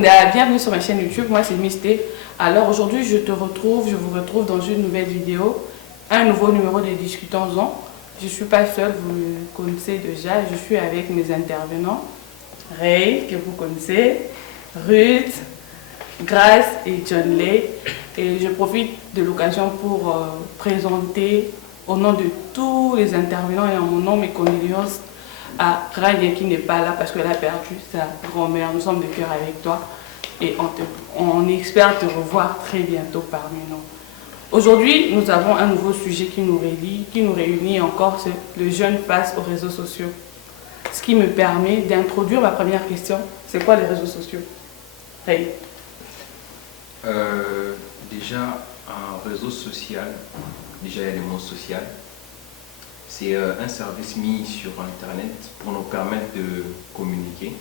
bienvenue sur ma chaîne YouTube, moi c'est Misté. Alors aujourd'hui je vous retrouve dans une nouvelle vidéo, un nouveau numéro de Discutons-en. Je ne suis pas seule, vous me connaissez déjà, je suis avec mes intervenants, Ray, que vous connaissez, Ruth, Grace et John Lay. Et je profite de l'occasion pour présenter au nom de tous les intervenants et en mon nom mes condoléances à Raya qui n'est pas là parce qu'elle a perdu sa grand-mère. Nous sommes de cœur avec toi et on espère te revoir très bientôt parmi nous. Aujourd'hui, nous avons un nouveau sujet qui nous réunit encore, c'est le jeune face aux réseaux sociaux. Ce qui me permet d'introduire ma première question. C'est quoi les réseaux sociaux? Hey. Déjà, un réseau social, déjà il y a le mot social. C'est un service mis sur Internet pour nous permettre de communiquer.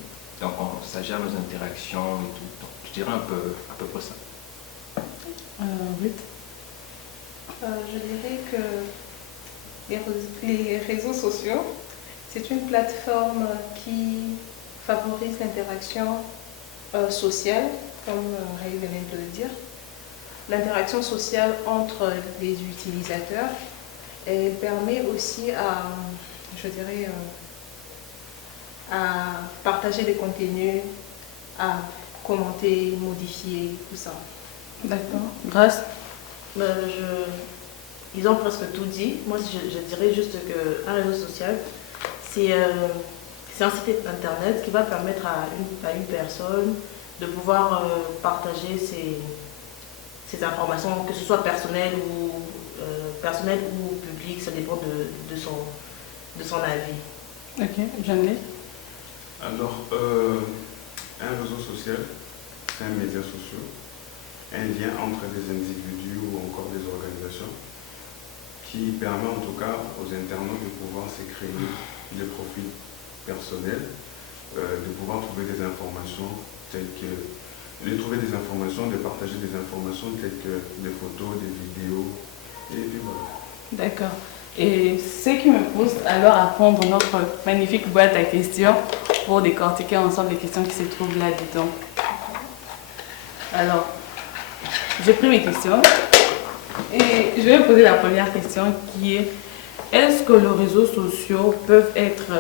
Donc, ça gère nos interactions et tout. Donc, je dirais à peu près ça. Ruth? Je dirais que les réseaux sociaux, c'est une plateforme qui favorise l'interaction sociale, comme Ray venait de le dire. L'interaction sociale entre les utilisateurs. Elle permet aussi à partager des contenus, à commenter, modifier, tout ça. D'accord. Grâce. Ils ont presque tout dit. Moi, je dirais juste qu'un réseau social, c'est un site internet qui va permettre à une personne de pouvoir partager ses informations, que ce soit personnel ou public, ça dépend de son avis. Ok, John Lay. Alors, un réseau social, c'est un média social, un lien entre des individus ou encore des organisations qui permet en tout cas aux internautes de pouvoir se créer des profils personnels, de pouvoir trouver des informations de partager des informations telles que des photos, des vidéos, et puis voilà. D'accord. Et ce qui me pousse alors à prendre notre magnifique boîte à questions pour décortiquer ensemble les questions qui se trouvent là-dedans. Alors, j'ai pris mes questions et je vais poser la première question qui est: est-ce que les réseaux sociaux peuvent être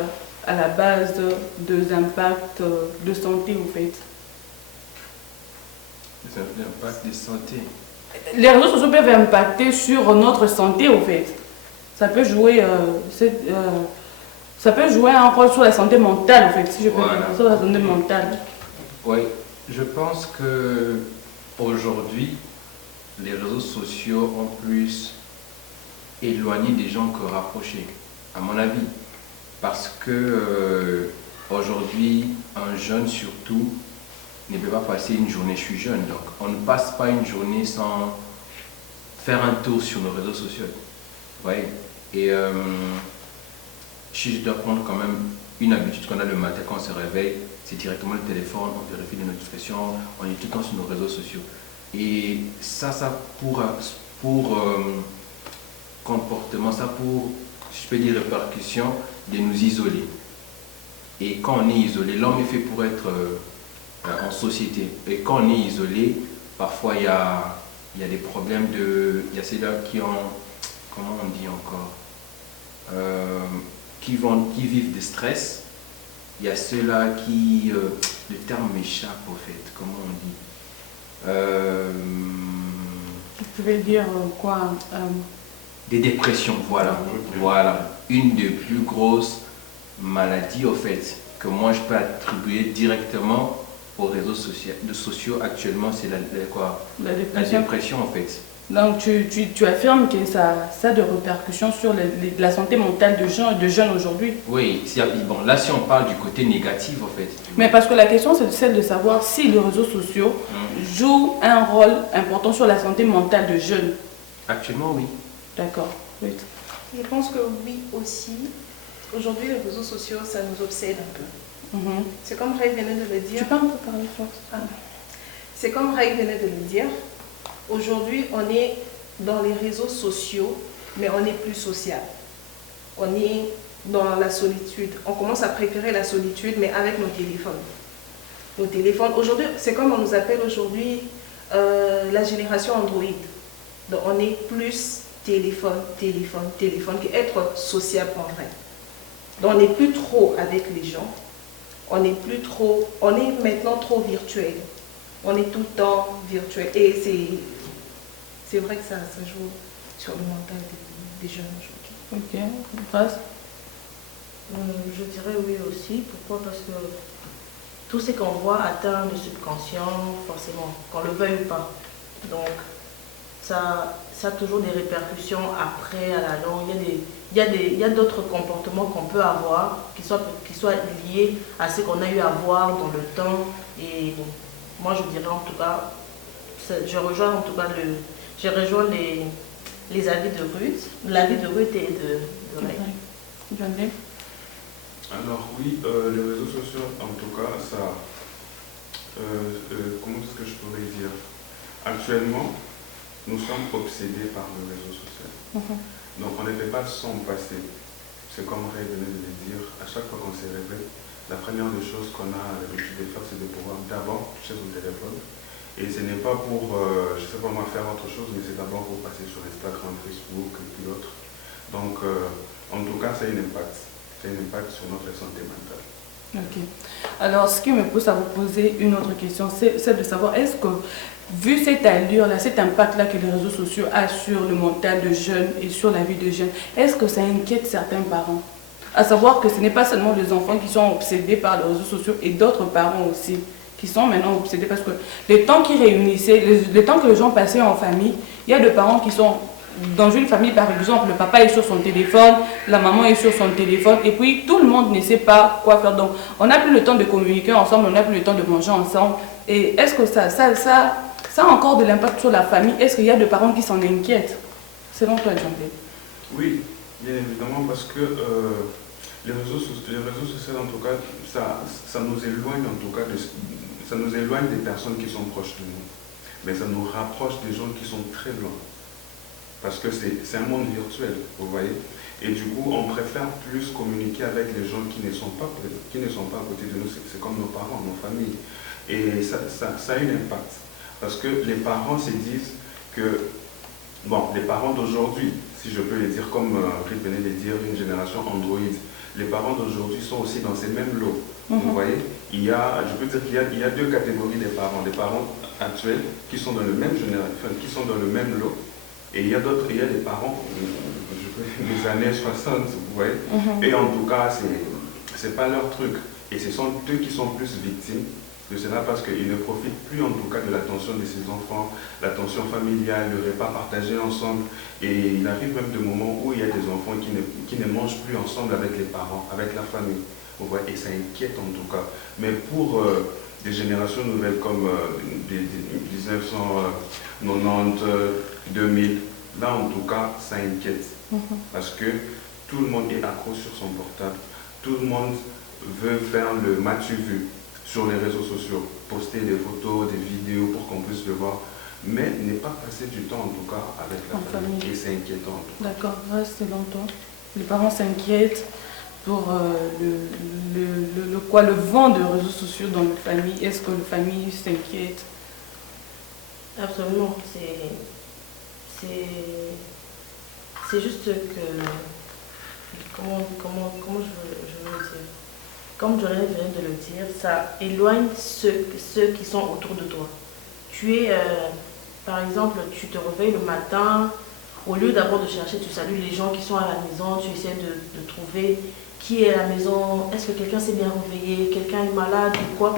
à la base des impacts de santé au fait? Des impacts de santé. Les réseaux sociaux peuvent impacter sur notre santé au fait. Ça peut jouer un rôle sur la santé mentale, en fait, si je peux dire, sur la santé mentale. Oui, je pense que aujourd'hui, les réseaux sociaux ont plus éloigné des gens que rapproché, à mon avis. Parce que aujourd'hui, un jeune surtout ne peut pas passer une journée, je suis jeune, donc on ne passe pas une journée sans faire un tour sur nos réseaux sociaux. Vous voyez? Et si je dois prendre quand même une habitude qu'on a le matin quand on se réveille, c'est directement le téléphone, on vérifie les notifications, on est tout le temps sur nos réseaux sociaux. Et ça pour comportement, ça pour, je peux dire, répercussion de nous isoler. Et quand on est isolé, l'homme est fait pour être en société. Et quand on est isolé, parfois il y a des problèmes il y a ceux-là qui ont, comment on dit encore, qui vivent de stress. Il y a ceux-là qui, le terme m'échappe au fait, comment on dit, Tu veux dire quoi? Des dépressions, voilà. Voilà. Une des plus grosses maladies au fait, que moi je peux attribuer directement aux réseaux sociaux actuellement, c'est la dépression en fait. Donc tu affirmes que ça a des répercussions sur la santé mentale de jeunes aujourd'hui? Oui, bon, là si on parle du côté négatif en fait. Mais parce que la question c'est celle de savoir si les réseaux sociaux jouent un rôle important sur la santé mentale de jeunes. Actuellement oui. D'accord. Oui. Je pense que oui aussi. Aujourd'hui, les réseaux sociaux, ça nous obsède un peu. C'est comme Ray venait de le dire. Tu peux un peu parler fort? C'est comme Ray venait de le dire. Aujourd'hui, on est dans les réseaux sociaux, mais on n'est plus social. On est dans la solitude. On commence à préférer la solitude, mais avec nos téléphones. nos téléphones. Aujourd'hui, c'est comme on nous appelle aujourd'hui la génération Android. Donc on est plus téléphone, téléphone, téléphone qu'être sociable en vrai. Donc on n'est plus trop avec les gens. On est maintenant trop virtuel. On est tout le temps virtuel. Et c'est vrai que ça joue sur le mental des jeunes aujourd'hui. Ok, Phrase. Je dirais oui aussi. Pourquoi? Parce que tout ce qu'on voit atteint le subconscient, forcément, qu'on le veuille ou pas. Donc, ça a toujours des répercussions après, à la longue. Il y a d'autres comportements qu'on peut avoir qui soient liés à ce qu'on a eu à voir dans le temps. Et moi, je dirais en tout cas, je rejoins les avis de Ruth, l'avis de Ruth et de Ray. Alors oui, les réseaux sociaux, en tout cas, ça, comment est-ce que je pourrais dire? Actuellement, nous sommes obsédés par le réseau social. Donc on ne peut pas s'en passer. C'est comme Ray venait de le dire, à chaque fois qu'on se réveille, la première des choses qu'on a l'habitude de faire, c'est de pouvoir d'abord toucher son téléphone. Et ce n'est pas pour, je ne sais pas moi, faire autre chose, mais c'est d'abord pour passer sur Instagram, Facebook et puis d'autres. Donc en tout cas, ça a un impact. C'est un impact sur notre santé mentale. Ok. Alors, ce qui me pousse à vous poser une autre question, c'est de savoir, est-ce que, vu cette allure-là, cet impact-là que les réseaux sociaux ont sur le mental de jeunes et sur la vie de jeunes, est-ce que ça inquiète certains parents? À savoir que ce n'est pas seulement les enfants qui sont obsédés par les réseaux sociaux et d'autres parents aussi qui sont maintenant obsédés parce que les temps qu'ils réunissaient, les temps que les gens passaient en famille, il y a des parents qui sont... Dans une famille, par exemple, le papa est sur son téléphone, la maman est sur son téléphone, et puis tout le monde ne sait pas quoi faire. Donc, on n'a plus le temps de communiquer ensemble, on n'a plus le temps de manger ensemble. Et est-ce que ça a encore de l'impact sur la famille? Est-ce qu'il y a des parents qui s'en inquiètent? Selon toi, Jean-Pierre? Oui, bien évidemment, parce que les réseaux sociaux, en tout cas, ça nous éloigne, en tout cas, ça nous éloigne des personnes qui sont proches de nous. Mais ça nous rapproche des gens qui sont très loin. Parce que c'est un monde virtuel, vous voyez. Et du coup, on préfère plus communiquer avec les gens qui ne sont pas à côté de nous. C'est comme nos parents, nos familles. Et ça a un impact. Parce que les parents se disent que, bon, les parents d'aujourd'hui, si je peux le dire, comme Rick venait de dire, une génération Android, les parents d'aujourd'hui sont aussi dans ces mêmes lots. Vous voyez, je peux dire qu'il y a deux catégories de parents. Les parents actuels qui sont dans le même qui sont dans le même lot. Et il y a des parents, des années 60, vous voyez. Et en tout cas, c'est pas leur truc. Et ce sont eux qui sont plus victimes de cela parce qu'ils ne profitent plus en tout cas de l'attention de ces enfants, l'attention familiale, le repas partagé ensemble. Et il arrive même des moments où il y a des enfants qui ne mangent plus ensemble avec les parents, avec la famille. Vous voyez, et ça inquiète en tout cas. Mais pour des générations nouvelles comme des 1990, 2000, là en tout cas ça inquiète parce que tout le monde est accro sur son portable, tout le monde veut faire le m'as-tu vu sur les réseaux sociaux, poster des photos, des vidéos pour qu'on puisse le voir, mais ne pas passer du temps en tout cas avec la famille. Et c'est inquiétant. D'accord, reste dans toi. Les parents s'inquiètent pour le vent de réseaux sociaux dans la famille. Est-ce que la famille s'inquiète? Absolument. C'est juste que... Comment je veux dire? Comme Joël vient de le dire, ça éloigne ceux qui sont autour de toi. Par exemple, tu te réveilles le matin, au lieu d'abord de chercher, tu salues les gens qui sont à la maison, tu essaies de trouver qui est à la maison, est-ce que quelqu'un s'est bien réveillé, quelqu'un est malade ou quoi.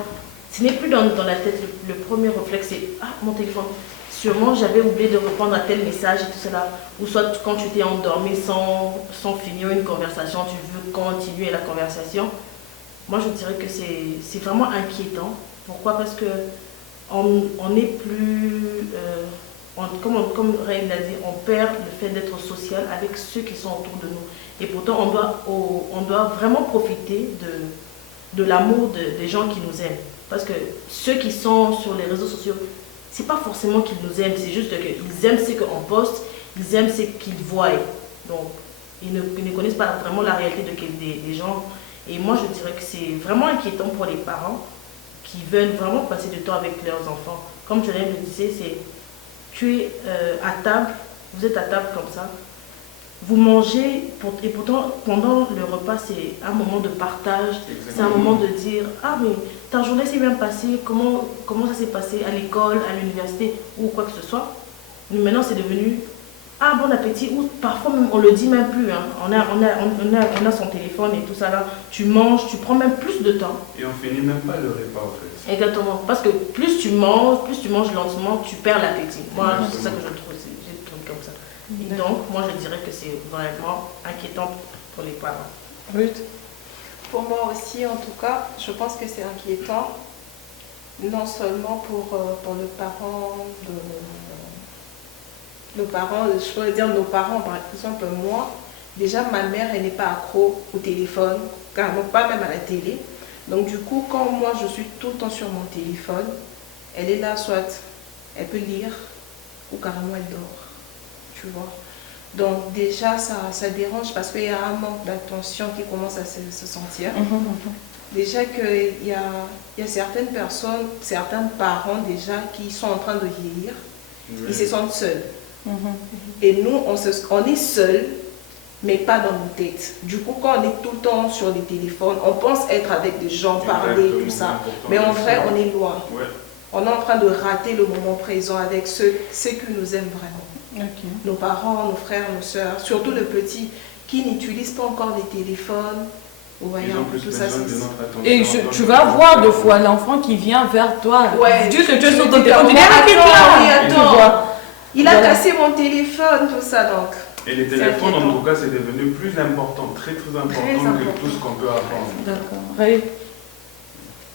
Ce n'est plus dans la tête, le premier réflexe c'est « Ah, mon téléphone, sûrement j'avais oublié de répondre à tel message et tout cela. » Ou soit quand tu t'es endormi sans finir une conversation, tu veux continuer la conversation. Moi je dirais que c'est vraiment inquiétant. Pourquoi? Parce que on n'est plus... comme Ray l'a dit, on perd le fait d'être social avec ceux qui sont autour de nous. Et pourtant, on doit vraiment profiter de l'amour des gens qui nous aiment. Parce que ceux qui sont sur les réseaux sociaux, c'est pas forcément qu'ils nous aiment, c'est juste qu'ils aiment ce qu'on poste, ils aiment ce qu'ils voient. Donc, ils ne connaissent pas vraiment la réalité des gens. Et moi, je dirais que c'est vraiment inquiétant pour les parents qui veulent vraiment passer du temps avec leurs enfants. Comme tu le disais, c'est tu es à table, vous êtes à table comme ça, vous mangez, et pourtant pendant le repas c'est un moment de partage, c'est un moment de dire ah mais ta journée s'est bien passée, comment ça s'est passé à l'école, à l'université ou quoi que ce soit. Mais maintenant c'est devenu ah bon appétit, ou parfois même on le dit même plus, hein. On a son téléphone et tout ça là, tu manges, tu prends même plus de temps. Et on finit même pas le repas en fait. Exactement, parce que plus tu manges lentement, tu perds l'appétit. Moi c'est ça que je trouve, j'ai trouvé comme ça. Et donc moi je dirais que c'est vraiment inquiétant pour les parents. Ruth? Pour moi aussi, en tout cas, je pense que c'est inquiétant, non seulement pour le parent, je pourrais dire nos parents, par exemple moi, déjà ma mère, elle n'est pas accro au téléphone, carrément pas même à la télé. Donc du coup, quand moi je suis tout le temps sur mon téléphone, elle est là, soit elle peut lire, ou carrément elle dort, tu vois. Donc déjà, ça dérange parce qu'il y a un manque d'attention qui commence à se sentir. Déjà qu'il y a certaines personnes, certains parents déjà qui sont en train de vieillir, ils se sentent seuls. Et nous, on est seuls, mais pas dans nos têtes. Du coup, quand on est tout le temps sur les téléphones, on pense être avec des gens, parler, tout ça. Mais en vrai, on est loin. Ouais. On est en train de rater le moment présent avec ceux qui nous aiment vraiment. Nos parents, nos frères, nos soeurs, surtout le petit qui n'utilise pas encore les téléphones. Vous voyez, Ils ont plus tout ça, besoin de notre attention. Et tu vas voir deux fois l'enfant qui vient vers toi. Ouais, Dieu que tu es sur ton dis, téléphone, tu dis attends, tu vois. il a cassé mon téléphone, tout ça donc. Et les téléphones, en tout cas, c'est devenu plus important, très important que tout ce qu'on peut apprendre. D'accord. Oui.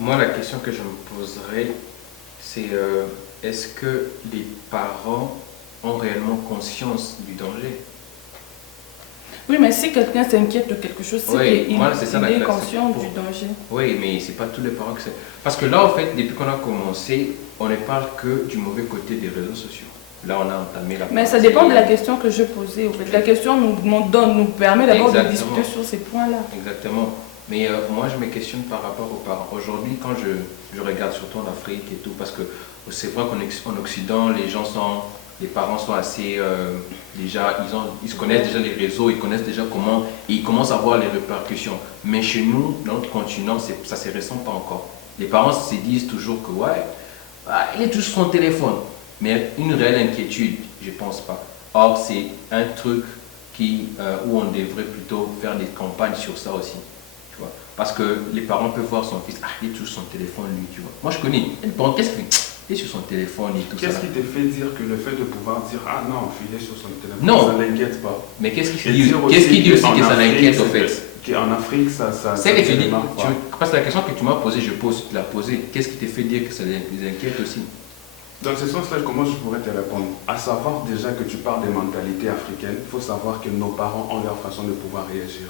Moi, la question que je me poserais, c'est est-ce que les parents ont réellement conscience du danger? Oui, mais si quelqu'un s'inquiète de quelque chose, c'est Oui, qu'il voilà, c'est ça, est la conscient classe. du danger. Oui, mais c'est pas tous les parents que c'est. Parce que là, en fait, depuis qu'on a commencé, on ne parle que du mauvais côté des réseaux sociaux. Là, on a entamé la Mais ça partie- dépend de la question que je posais. En fait. La question nous permet d'abord de Exactement. discuter sur ces points-là. Exactement. Mais moi, je me questionne par rapport aux parents. Aujourd'hui, quand je regarde surtout en Afrique et tout, parce que c'est vrai qu'en Occident, les parents sont assez déjà, ils se connaissent déjà les réseaux, ils connaissent déjà comment, et ils commencent à voir les répercussions. Mais chez nous, dans notre continent, ça ne se ressent pas encore. Les parents se disent toujours que ouais, il est toujours sur son téléphone. Mais une réelle inquiétude, je ne pense pas. Or, c'est un truc où on devrait plutôt faire des campagnes sur ça aussi. Tu vois. Parce que les parents peuvent voir son fils, il est toujours sur son téléphone, lui, tu vois. Moi, je connais. Les parents, qu'est-ce qu'il fait? Il est sur son téléphone et tout ça. Qu'est-ce qui te fait dire que le fait de pouvoir dire ah non, il est sur son téléphone, Non. ça l'inquiète pas? Mais qu'est-ce Et qu'il dit dire aussi qu'en que ça Afrique, l'inquiète, au c'est fait? qu'en Afrique, ça C'est que tu dis, démarre pas. parce que la question que tu m'as posée, je la posée. Qu'est-ce qui te fait dire que ça les inquiète aussi? Dans ce sens-là, comment je pourrais te répondre? À savoir déjà que tu parles des mentalités africaines, il faut savoir que nos parents ont leur façon de pouvoir réagir.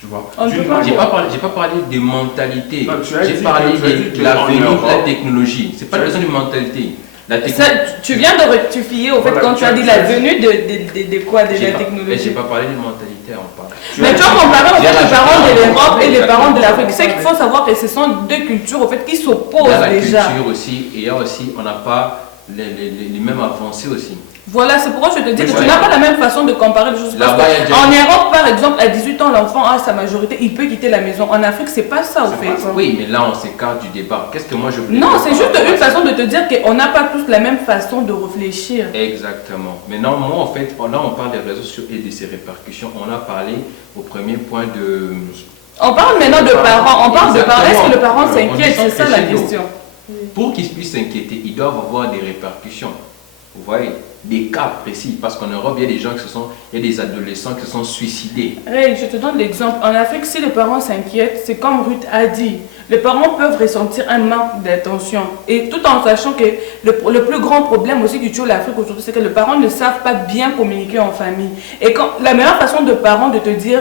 Tu vois? On peut pas- J'ai pas parlé de mentalité. Non, tu as J'ai dit parlé que- tu as dit de que la en venue de la Europe- technologie. C'est pas la question de mentalité. La Ça, tu viens de rectifier au fait Voilà, quand tu as dit la venue de quoi, de la J'ai technologie. pas parlé de mentalité, on parle. Mais tu as comparé au fait J'ai les parents de rajouté- l'Europe et les parents de l'Afrique. Exactement. C'est qu'il faut savoir que ce sont deux cultures au fait qui Il s'opposent y a la déjà. culture aussi, et il y a aussi, on n'a pas les mêmes avancées aussi. Voilà, c'est pourquoi je te dis que tu Ouais. n'as pas la même façon de comparer les choses. Parce Là-bas, il y a déjà- en Europe, par exemple, à 18 ans, l'enfant a sa majorité, il peut quitter la maison. En Afrique, c'est pas ça, au C'est fait. pas ça. Oui, mais là, on s'écarte du débat. Qu'est-ce que moi je voulais Non, dire c'est par juste rapport à une ça? façon de te dire qu'on n'a pas tous la même façon de réfléchir. Exactement. Maintenant, moi, en fait, là, on parle des réseaux sociaux et de ses répercussions. On a parlé au premier point de... On parle maintenant de parents, on parle de parents. Est-ce que le parent On s'inquiète? descend C'est ça la crescendo. question. Pour qu'ils puissent s'inquiéter, ils doivent avoir des répercussions. Vous voyez, des cas précis. Parce qu'en Europe, il y a des gens il y a des adolescents qui se sont suicidés. Ray, je te donne l'exemple. En Afrique, si les parents s'inquiètent, c'est comme Ruth a dit. Les parents peuvent ressentir un manque d'attention. Et tout en sachant que le plus grand problème aussi qui tue l'Afrique aujourd'hui, c'est que les parents ne savent pas bien communiquer en famille. Et la meilleure façon de parent de te dire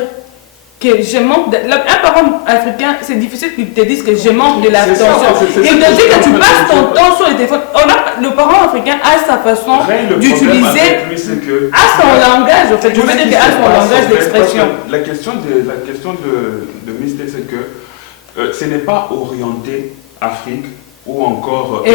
que je manque un parent africain, c'est difficile qu'il te dise que je manque de l'attention. c'est Il te dit que tu passes ton temps sur les téléphones. Le parent africain a sa façon d'utiliser, a son langage, en fait. Je veux dire qu'il a son langage d'expression. La question de Mystère, c'est que ce n'est pas orienté Afrique, ou encore... c'est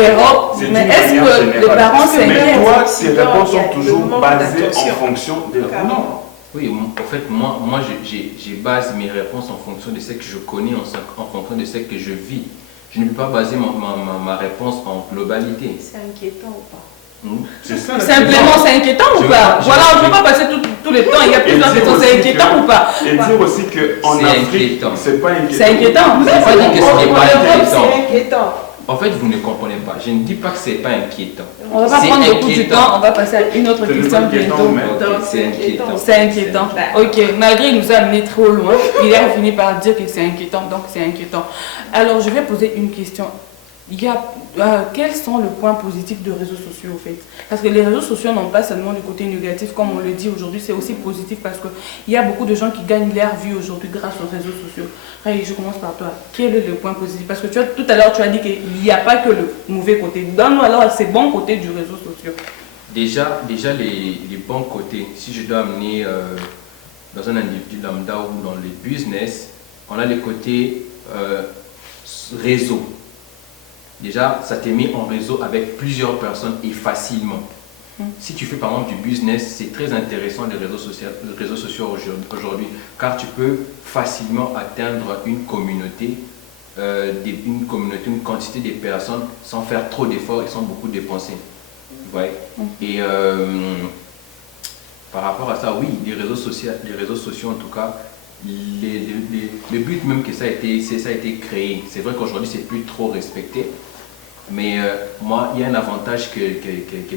mais d'une est-ce manière que les générale. parents Mais s'inquiètent? toi, tes réponses sont Il y a toujours le manque basées en d'attention. fonction de... Non. Oui, en fait, moi j'ai base mes réponses en fonction de ce que je connais, en fonction de ce que je vis. Je ne peux pas baser ma réponse en globalité. C'est inquiétant ou pas? C'est ça. Simplement, c'est inquiétant ou pas? Voilà, on ne peut pas passer tout le temps. Il y a plusieurs questions. C'est inquiétant ou pas? Et dire aussi qu'en C'est Afrique, inquiétant. c'est pas inquiétant. C'est inquiétant. Je n'ai pas dit que ce n'est pas inquiétant. C'est inquiétant. En fait, vous ne comprenez pas. Je ne dis pas que ce n'est pas inquiétant. On va pas C'est prendre beaucoup de inquiétant. temps. On va passer à une autre C'est question inquiétant, bientôt. mais- Ok, Donc, c'est inquiétant. C'est inquiétant. Ok, malgré il nous a amené trop loin, il a fini par dire que c'est inquiétant, donc c'est inquiétant. Alors, je vais poser une question. Quels sont les points positifs de réseaux sociaux au fait? Parce que les réseaux sociaux n'ont pas seulement le côté négatif, comme on le dit aujourd'hui, c'est aussi positif parce qu'il y a beaucoup de gens qui gagnent leur vie aujourd'hui grâce aux réseaux sociaux. Ray, je commence par toi. Quel est le point positif? Parce que tout à l'heure, tu as dit qu'il n'y a pas que le mauvais côté. Donne-nous alors ces bons côtés du réseau social. Déjà les bons côtés, si je dois amener dans un individu lambda ou dans les business, on a les côtés réseau. Déjà, ça te met en réseau avec plusieurs personnes et facilement. Si tu fais par exemple du business, c'est très intéressant les réseaux sociaux aujourd'hui, car tu peux facilement atteindre une communauté, une quantité de personnes sans faire trop d'efforts et sans beaucoup dépenser. Ouais. Et par rapport à ça, oui, les réseaux sociaux en tout cas, le but même que ça a été créé, c'est vrai qu'aujourd'hui c'est plus trop respecté, mais moi il y a un avantage que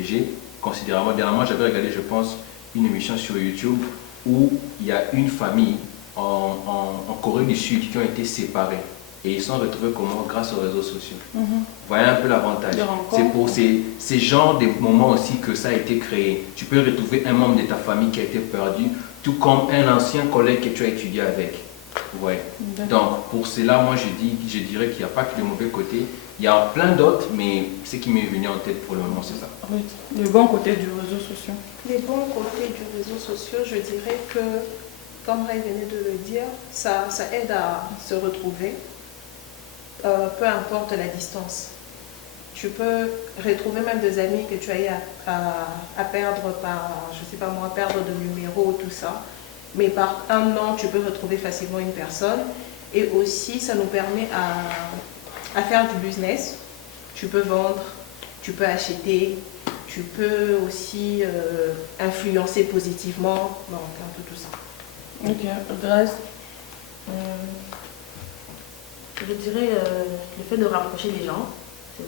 j'ai considérablement. Dernièrement j'avais regardé, je pense, une émission sur YouTube où il y a une famille en Corée du Sud qui ont été séparés et ils sont retrouvés comment? Grâce aux réseaux sociaux. Voyez un peu l'avantage. C'est pour ces genres de moments aussi que ça a été créé. Tu peux retrouver un membre de ta famille qui a été perdu, tout comme un ancien collègue que tu as étudié avec. Ouais. Donc pour cela, moi je dirais qu'il n'y a pas que le mauvais côté. Il y a plein d'autres, mais ce qui m'est venu en tête pour le moment, c'est ça. Oui, le bon côté du réseau social. Les bons côtés du réseau social, je dirais que, comme Ray venait de le dire, ça aide à se retrouver, peu importe la distance. Tu peux retrouver même des amis que tu as eu à perdre par, je sais pas moi, perdre de numéro, tout ça. Mais par un an, tu peux retrouver facilement une personne. Et aussi, ça nous permet à faire du business. Tu peux vendre, tu peux acheter, tu peux aussi influencer positivement. Donc, un peu tout ça. Ok, Grâce. Je dirais le fait de rapprocher les gens. C'est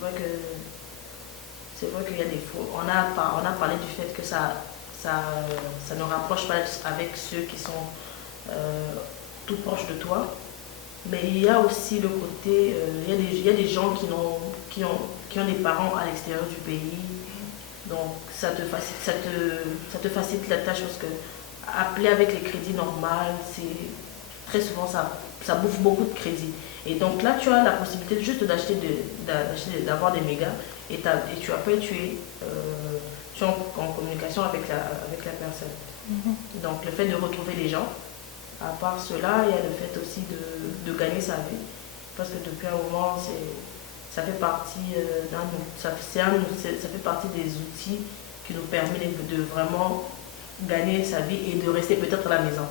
vrai qu'il y a des faux. On a parlé du fait que ça ne rapproche pas avec ceux qui sont tout proches de toi. Mais il y a aussi le côté, il y a des gens qui ont des parents à l'extérieur du pays. Donc ça te facilite la tâche parce que appeler avec les crédits normaux, très souvent ça bouffe beaucoup de crédits. Et donc là tu as la possibilité juste d'avoir des mégas et tu appelles, tu es en communication avec la personne. Donc le fait de retrouver les gens. À part cela, il y a le fait aussi de gagner sa vie. Parce que depuis un moment, ça fait partie ça fait partie des outils qui nous permettent de vraiment gagner sa vie et de rester peut-être à la maison.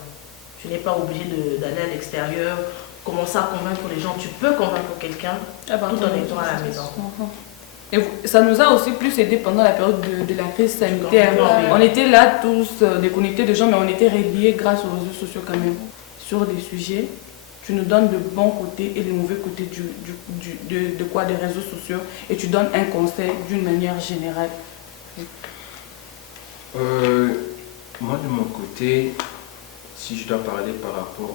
Tu n'es pas obligé d'aller à l'extérieur, commencer à convaincre les gens. Tu peux convaincre quelqu'un tout en étant à la maison. Et ça nous a aussi plus aidé pendant la période de la crise sanitaire. Oui. On était là tous déconnectés de gens, mais on était reliés grâce aux réseaux sociaux quand même. Sur des sujets, tu nous donnes le bon côté et le mauvais côté des réseaux sociaux et tu donnes un conseil d'une manière générale. Moi de mon côté, si je dois parler par rapport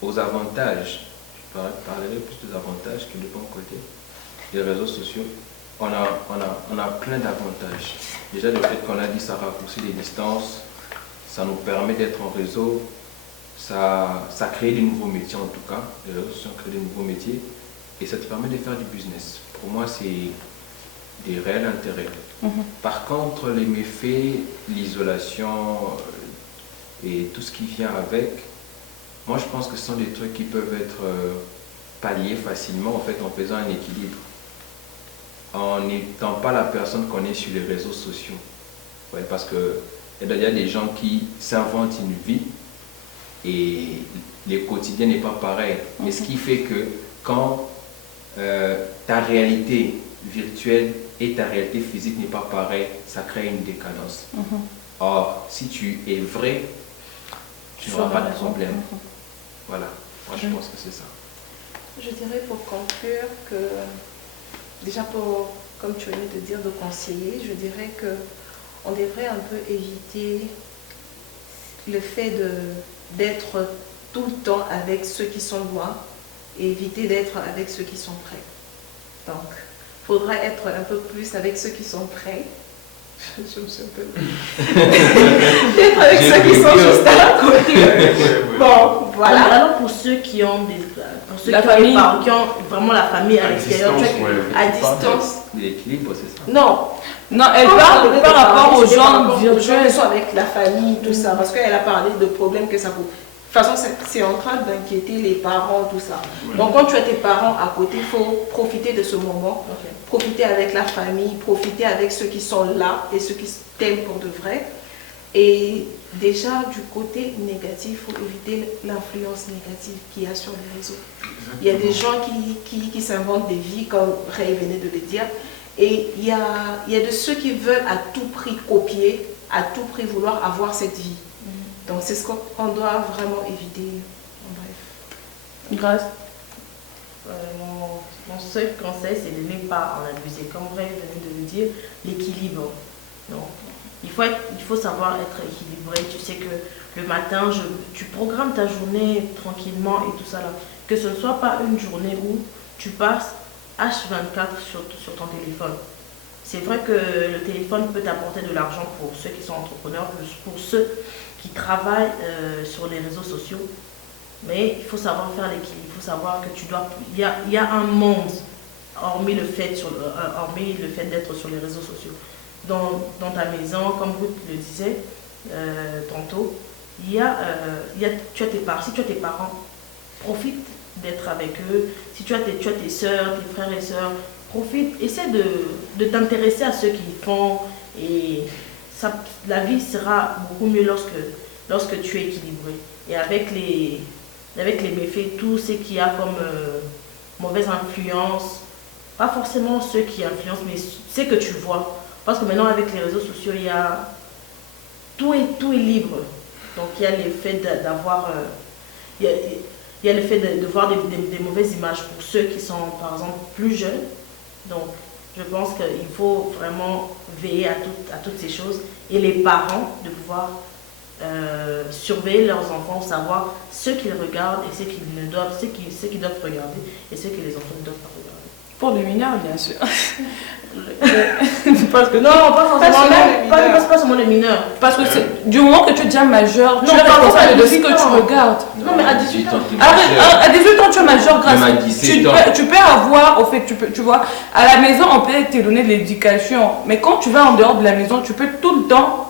aux avantages, je parlerai plus des avantages que du bon côté des réseaux sociaux. On a plein d'avantages. Déjà le fait qu'on a dit, ça raccourcit les distances, ça nous permet d'être en réseau, ça crée des nouveaux métiers en tout cas, les réseaux sociaux créent des nouveaux métiers et ça te permet de faire du business. Pour moi c'est des réels intérêts. Par contre les méfaits, l'isolation et tout ce qui vient avec, moi je pense que ce sont des trucs qui peuvent être palliés facilement en fait en faisant un équilibre. en n'étant pas la personne qu'on est sur les réseaux sociaux. Ouais, parce que il y a des gens qui s'inventent une vie et le quotidien n'est pas pareil. Et ce qui fait que quand ta réalité virtuelle et ta réalité physique n'est pas pareille, ça crée une décadence. Or, si tu es vrai, tu n'auras pas de problème. Voilà, moi je pense que c'est ça. Je dirais pour conclure que, déjà comme tu venais de dire, de conseiller, je dirais que on devrait un peu éviter le fait d'être tout le temps avec ceux qui sont loin et éviter d'être avec ceux qui sont près. Donc, il faudra être un peu plus avec ceux qui sont près. Je me suis un peu... d'être avec ceux qui sont juste à côté. Bon, voilà. Alors pour ceux qui ont la famille, qui ont vraiment la famille à l'extérieur, à distance. L'équilibre, c'est ça. Non. Non, elle parle par rapport aux gens virtuels. Qui sont avec la famille, tout ça, parce qu'elle a parlé de problèmes que ça peut. De toute façon, c'est en train d'inquiéter les parents, tout ça. Donc, quand tu as tes parents à côté, il faut profiter de ce moment, profiter avec la famille, profiter avec ceux qui sont là et ceux qui t'aiment pour de vrai. Et déjà, du côté négatif, il faut éviter l'influence négative qu'il y a sur les réseaux. Il y a des gens qui s'inventent des vies, comme Ray venait de le dire, et il y a de ceux qui veulent à tout prix copier, à tout prix vouloir avoir cette vie. Donc c'est ce qu'on doit vraiment éviter. En bref. Grâce. Mon seul conseil, c'est de ne pas en abuser. Comme Ray venait de le dire, l'équilibre. Donc, il faut savoir être équilibré. Tu sais que le matin, tu programmes ta journée tranquillement et tout ça là. Que ce ne soit pas une journée où tu passes H24 sur ton téléphone. C'est vrai que le téléphone peut t'apporter de l'argent pour ceux qui sont entrepreneurs, pour ceux qui travaillent sur les réseaux sociaux. Mais il faut savoir faire l'équilibre. Il faut savoir que il y a un monde, hormis le fait d'être sur les réseaux sociaux. Dans ta maison, comme vous le disiez tantôt, tu as tes parents. Si tu as tes parents, profite d'être avec eux. Si tu as tes soeurs, tes frères et sœurs, profite. Essaie de t'intéresser à ceux qui font. Et la vie sera beaucoup mieux lorsque tu es équilibré. Et avec les méfaits, tout ce qu'il y a comme mauvaise influence, pas forcément ceux qui influencent, mais ce que tu vois. Parce que maintenant, avec les réseaux sociaux, tout est libre. Donc, il y a l'effet d'avoir... il y a le fait de voir des mauvaises images pour ceux qui sont, par exemple, plus jeunes. Donc, je pense qu'il faut vraiment veiller à toutes ces choses. Et les parents, de pouvoir surveiller leurs enfants, savoir ce qu'ils regardent et ce qu'ils doivent regarder et ce que les enfants ne doivent pas regarder. Pour les mineurs, bien sûr. Parce que non, pas forcément les mineurs. Parce que du moment que tu es déjà majeur, tu es responsable de ce que tu regardes. Non, mais à 18 ans. À 18 ans, tu es majeur grâce. Tu peux avoir, au fait, tu vois, à la maison, on peut te donner de l'éducation. Mais quand tu vas en dehors de la maison, tu peux tout le temps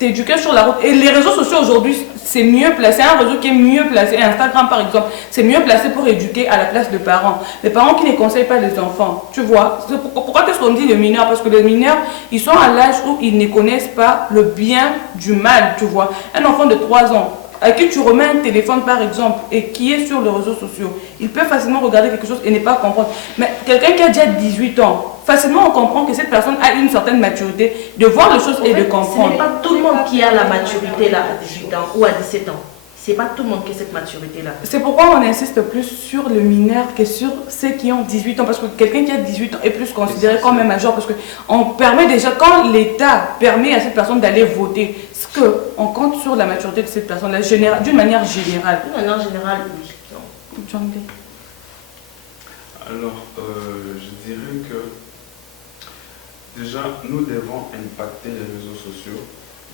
t'éduquer sur la route. Et les réseaux sociaux aujourd'hui, c'est mieux placé. Un réseau qui est mieux placé, Instagram par exemple, c'est mieux placé pour éduquer à la place de parents. Les parents qui ne conseillent pas les enfants, tu vois. Pourquoi qu'est-ce qu'on dit les mineurs? Parce que les mineurs, ils sont à l'âge où ils ne connaissent pas le bien du mal, tu vois. Un enfant de 3 ans, à qui tu remets un téléphone par exemple et qui est sur les réseaux sociaux, il peut facilement regarder quelque chose et ne pas comprendre. Mais quelqu'un qui a déjà 18 ans, facilement on comprend que cette personne a une certaine maturité de voir les choses et de comprendre. Ce n'est pas tout le monde qui a la maturité là à 18 ans ou à 17 ans. C'est pas tout le monde qui a cette maturité-là. C'est pourquoi on insiste plus sur le mineur que sur ceux qui ont 18 ans. Parce que quelqu'un qui a 18 ans est plus considéré comme un majeur. Parce qu'on permet déjà, quand l'État permet à cette personne d'aller voter, ce qu'on compte sur la maturité de cette personne-là, d'une manière générale. D'une manière générale, oui. Alors, je dirais que déjà, nous devons impacter les réseaux sociaux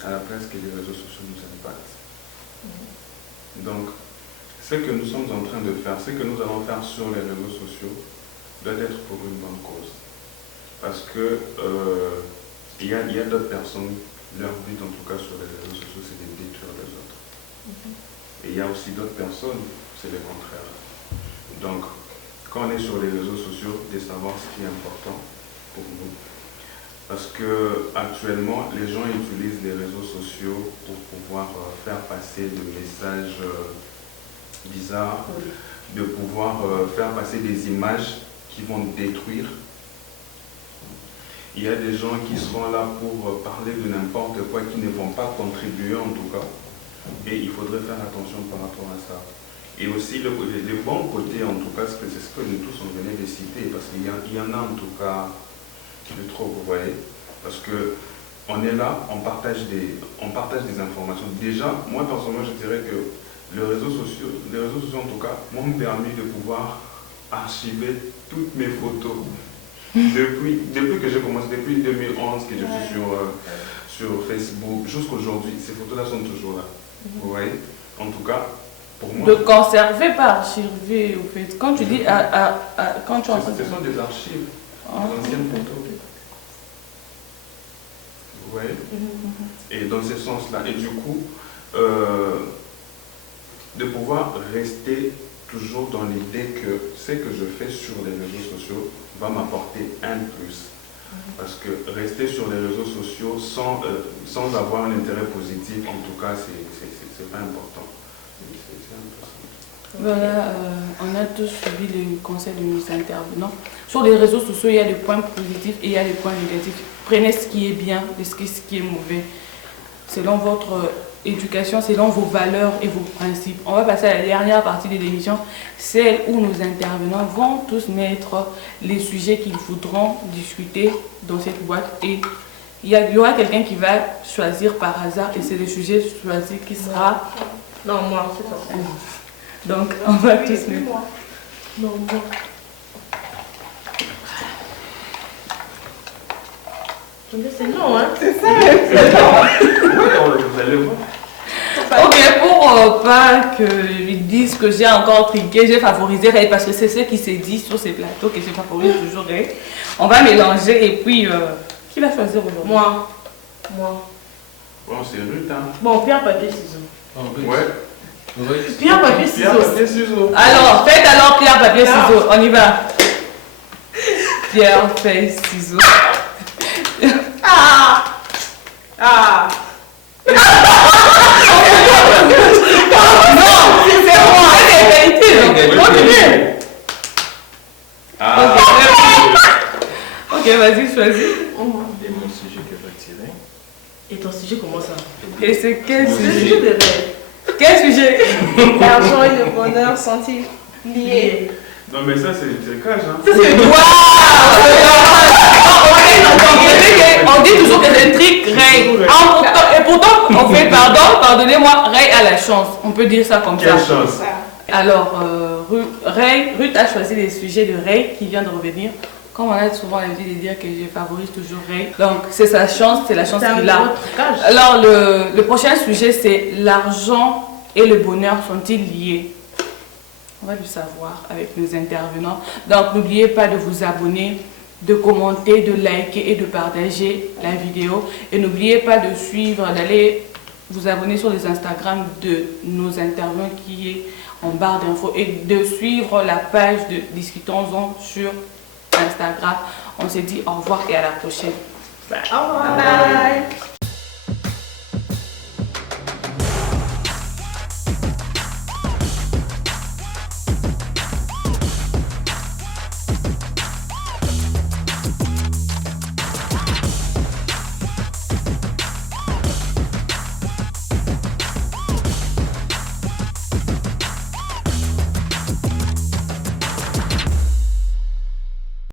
à la place que les réseaux sociaux nous impactent. Donc, ce que nous sommes en train de faire, ce que nous allons faire sur les réseaux sociaux, doit être pour une bonne cause. Parce que il y a d'autres personnes, leur but en tout cas sur les réseaux sociaux, c'est de détruire les autres. Et il y a aussi d'autres personnes, c'est le contraire. Donc, quand on est sur les réseaux sociaux, de savoir ce qui est important pour nous. Parce que actuellement, les gens utilisent les réseaux sociaux pour pouvoir faire passer des messages bizarres, de pouvoir faire passer des images qui vont détruire. Il y a des gens qui seront là pour parler de n'importe quoi, qui ne vont pas contribuer en tout cas. Et il faudrait faire attention par rapport à ça. Et aussi le bon côté, en tout cas, c'est ce que nous tous on venait de citer, parce qu'il y en a en tout cas de trop, vous voyez. Parce que on est là, on partage des informations. Déjà, moi personnellement, je dirais que les réseaux sociaux en tout cas, m'ont permis de pouvoir archiver toutes mes photos. Depuis que j'ai commencé, depuis 2011 que je suis sur Facebook, jusqu'aujourd'hui, ces photos-là sont toujours là. Vous voyez? En tout cas, pour moi... De conserver, pas archiver, au fait. Quand tu dis... quand tu ce sont des archives, des anciennes photos. Vous voyez? Et dans ce sens-là, et du coup, de pouvoir rester toujours dans l'idée que ce que je fais sur les réseaux sociaux va m'apporter un plus. Parce que rester sur les réseaux sociaux sans avoir un intérêt positif, en tout cas, c'est pas important. Voilà, on a tous suivi les conseils de nos intervenants. Sur les réseaux sociaux, il y a des points positifs et il y a des points négatifs. Prenez ce qui est bien et ce qui est mauvais. Selon votre éducation, selon vos valeurs et vos principes. On va passer à la dernière partie de l'émission, celle où nos intervenants vont tous mettre les sujets qu'ils voudront discuter dans cette boîte. Et il y aura quelqu'un qui va choisir par hasard et c'est le sujet choisi qui sera... Non, moi, c'est ça. Donc, on va tous mettre... Non, moi. C'est non, hein? C'est ça. Vous allez voir. Ok, pour pas qu'ils disent que j'ai encore trinqué, j'ai favorisé Ray parce que c'est ce qui s'est dit sur ces plateaux que j'ai favorisé toujours Ray. On va mélanger et puis qui va choisir aujourd'hui? Moi. Bon, c'est Ruth, hein? Bon, pierre, papier, ciseaux. Ouais. Pierre, papier, ciseaux. Pierre, papier, ciseaux. Alors, faites alors pierre, papier, ciseaux. On y va. Pierre, feuille, ciseaux. Non, c'est moi, c'est vérité. Continue. Ok, vas-y, choisis. Et mon sujet que je vais tirer. Et ton sujet, comment ça? Et c'est quel Le sujet sujet? de rêve. Quel sujet? L'argent et le bonheur sont-ils liés? Non, mais ça, c'est cash, hein? On dit toujours que c'est un trick Ray. Et pourtant, on fait pardonnez-moi, Ray a la chance. On peut dire ça comme ça. Quelle chance! Alors, Ruth a choisi les sujets de Ray qui vient de revenir. Comme on a souvent l'habitude de dire que je favorise toujours Ray. Donc, c'est sa chance, c'est la chance qu'il a. Alors, le prochain sujet, c'est l'argent et le bonheur sont-ils liés? On va le savoir avec nos intervenants. Donc, n'oubliez pas de vous abonner, de commenter, de liker et de partager la vidéo. Et n'oubliez pas de suivre, d'aller vous abonner sur les Instagram de nos intervenants qui est en barre d'infos et de suivre la page de Discutons-en sur Instagram. On se dit au revoir et à la prochaine. Au revoir. Bye.